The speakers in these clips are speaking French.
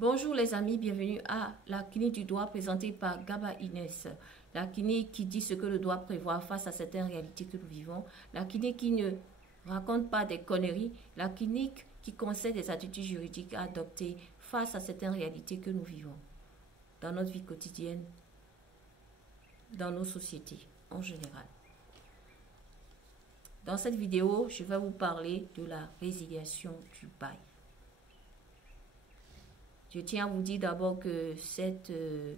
Bonjour les amis, bienvenue à la clinique du droit présentée par Gaba Inès. La clinique qui dit ce que le droit prévoit face à certaines réalités que nous vivons. La clinique qui ne raconte pas des conneries. La clinique qui conseille des attitudes juridiques à adopter face à certaines réalités que nous vivons dans notre vie quotidienne, dans nos sociétés en général. Dans cette vidéo, je vais vous parler de la résiliation du bail. Je tiens à vous dire d'abord que ce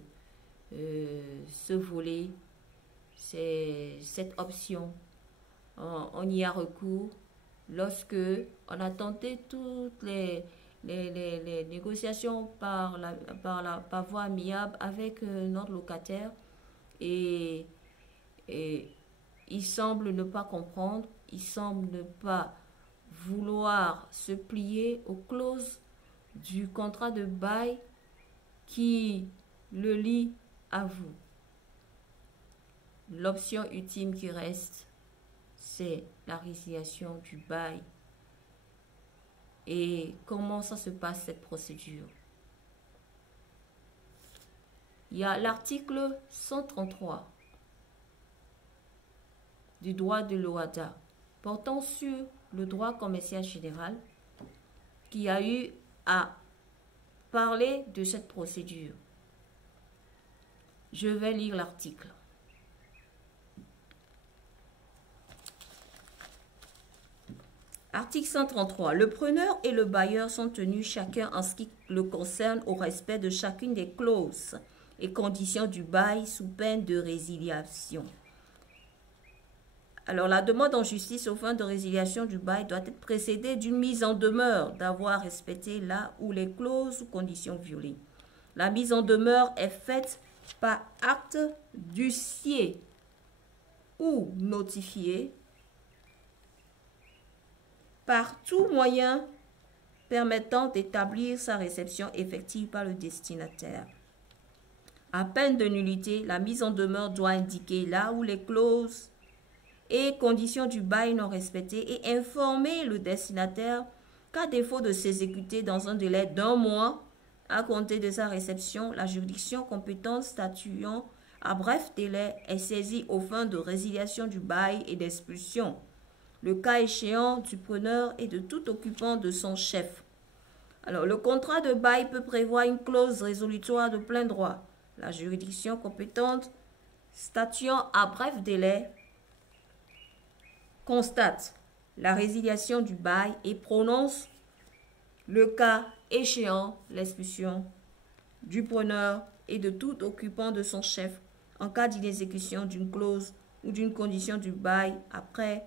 volet, cette option, on y a recours lorsque on a tenté toutes les négociations par voie amiable avec notre locataire et il semble ne pas comprendre, il semble ne pas vouloir se plier aux clauses du contrat de bail qui le lie à vous. L'option ultime qui reste, c'est la résiliation du bail. Et comment ça se passe cette procédure? Il y a l'article 133 du droit de l'OHADA portant sur le droit commercial général qui a eu à parler de cette procédure. Je vais lire l'article. Article 133. Le preneur et le bailleur sont tenus chacun en ce qui le concerne au respect de chacune des clauses et conditions du bail sous peine de résiliation. Alors, la demande en justice aux fins de résiliation du bail doit être précédée d'une mise en demeure d'avoir respecté la ou les clauses ou conditions violées. La mise en demeure est faite par acte d'huissier ou notifié par tout moyen permettant d'établir sa réception effective par le destinataire. À peine de nullité, la mise en demeure doit indiquer là où les clauses et conditions du bail non respectées et informer le destinataire qu'à défaut de s'exécuter dans un délai d'1 mois à compter de sa réception, la juridiction compétente statuant à bref délai est saisie aux fins de résiliation du bail et d'expulsion, le cas échéant du preneur et de tout occupant de son chef. Alors, le contrat de bail peut prévoir une clause résolutoire de plein droit. La juridiction compétente statuant à bref délai constate la résiliation du bail et prononce le cas échéant l'expulsion du preneur et de tout occupant de son chef en cas d'inexécution d'une clause ou d'une condition du bail après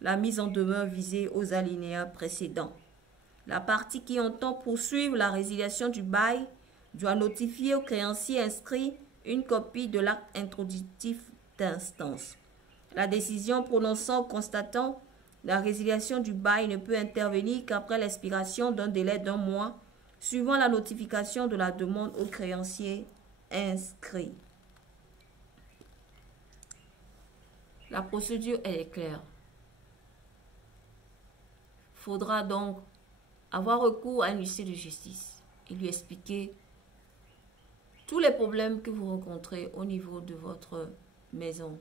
la mise en demeure visée aux alinéas précédents. La partie qui entend poursuivre la résiliation du bail doit notifier au créancier inscrit une copie de l'acte introductif d'instance. La décision prononçant constatant la résiliation du bail ne peut intervenir qu'après l'expiration d'un délai d'1 mois, suivant la notification de la demande au créancier inscrit. La procédure est claire. Il faudra donc avoir recours à un huissier de justice et lui expliquer tous les problèmes que vous rencontrez au niveau de votre maison,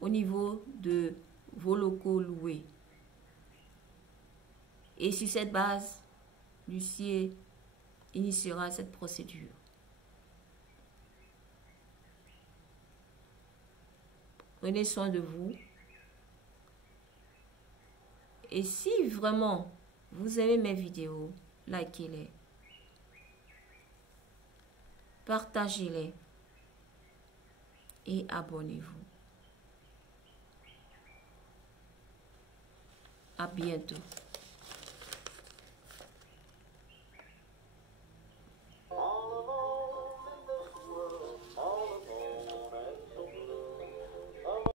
au niveau de vos locaux loués. Et sur cette base, l'huissier initiera cette procédure. Prenez soin de vous. Et si vraiment vous aimez mes vidéos, likez-les. Partagez-les. Et abonnez-vous. À bientôt.